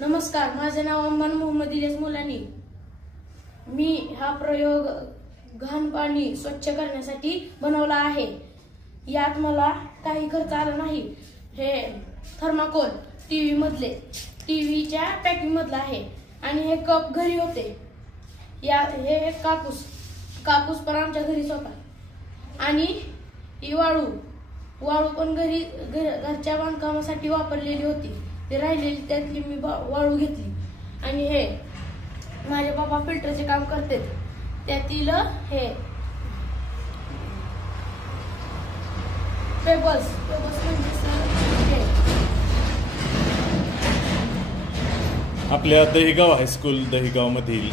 नमस्कार, माझे नाव अम्मान मोहम्मद इलियास मुलानी। मी हा प्रयोग घाण पाणी स्वच्छ करण्यासाठी बनवला आहे। यात मला काही खर्च आला नाही। हे थर्माकोल टीव्हीच्या पॅकिंग मधला आहे आणि हे कप घरी होते। हे कापूस पण आमच्या घरीच होता आणि ही वाळू पण घरच्या बांधकामासाठी वापरलेली होती। ते राहिलेली त्यातली मी वाळू घेतली आणि हे माझे बाबा फिल्टरचे काम करतात त्यातील हे पेबल्स म्हणजे आपल्या दहिगाव हायस्कूल दहिगाव मधील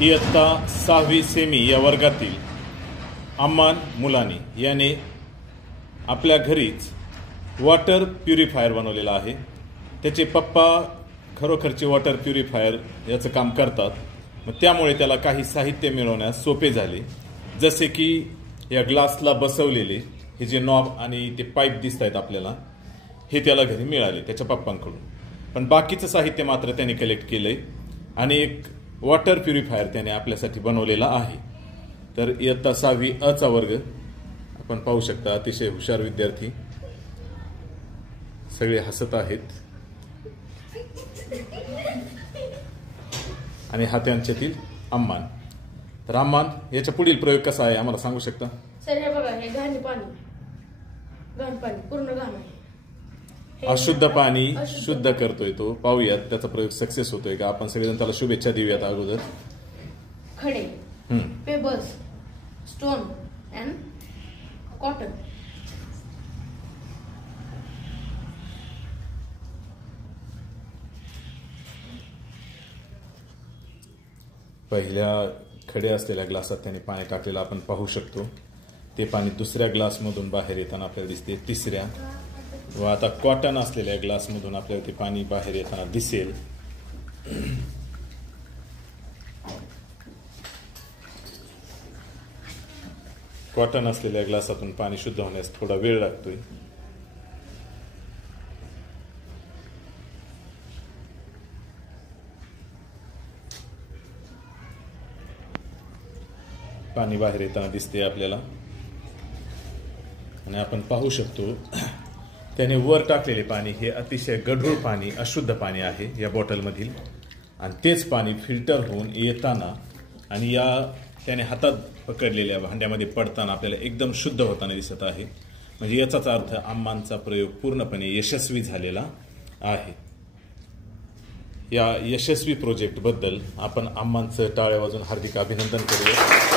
इयत्ता 6वी सेमी या वर्गातील अम्मान मुलानी याने आपल्या घरीच वॉटर प्युरिफायर बनवलेला आहे। त्याचे पप्पा खरोखरचे वॉटर प्युरिफायर याचं काम करतात, मग त्यामुळे त्याला काही साहित्य मिळवण्यास सोपे झाले, जसे की या ग्लासला बसवलेले हे जे नॉब आणि ते पाईप दिसत आहेत आपल्याला, हे त्याला घरी मिळाले त्याच्या पप्पांकडून। पण बाकीचं साहित्य मात्र त्याने कलेक्ट केलंय आणि एक वॉटर प्युरिफायर त्याने आपल्यासाठी बनवलेला आहे। तर इयत्ता 6वी अ चा वर्ग आपण पाहू शकता, अतिशय हुशार विद्यार्थी, सगळे हसत आहेत आणि हा त्यांच्यातील अम्मान। तर अम्मान, याच्या पुढील प्रयोग कसा आहे आम्हाला सांगू शकता? सर हे बघा, हे घाण पाणी पूर्ण घाण आहे। अशुद्ध पाणी शुद्ध करतोय तो। पाहूयात त्याचा प्रयोग सक्सेस होतोय का। आपण सगळेजण त्याला शुभेच्छा देऊयात अगोदर। खडे, पेबल्स, स्टोन अँड कॉटन। पहिल्या खडे असलेल्या ग्लासात त्याने पाणी टाकलेलं आपण पाहू शकतो। ते पाणी दुसऱ्या ग्लासमधून बाहेर येताना आपल्याला दिसते, तिसऱ्या व आता कॉटन असलेल्या ग्लासमधून आपल्याला ते पाणी बाहेर येताना दिसेल। कॉटन असलेल्या ग्लासातून पाणी शुद्ध होण्यास थोडा वेळ लागतोय। पाणी बाहेर येताना दिसते आपल्याला आणि आपण पाहू शकतो त्याने वर टाकलेले पाणी हे अतिशय गढूळ पाणी, अशुद्ध पाणी आहे या बॉटलमधील, आणि तेच पाणी फिल्टर होऊन येताना आणि या त्याने हातात पकडलेल्या भांड्यामध्ये पडताना आपल्याला एकदम शुद्ध होताना दिसत आहे। म्हणजे याचाच अर्थ अम्मांचा प्रयोग पूर्णपणे यशस्वी झालेला आहे। या यशस्वी प्रोजेक्ट बद्दल आपण अम्मांचं टाळ्या वाजवून हार्दिक अभिनंदन करूया।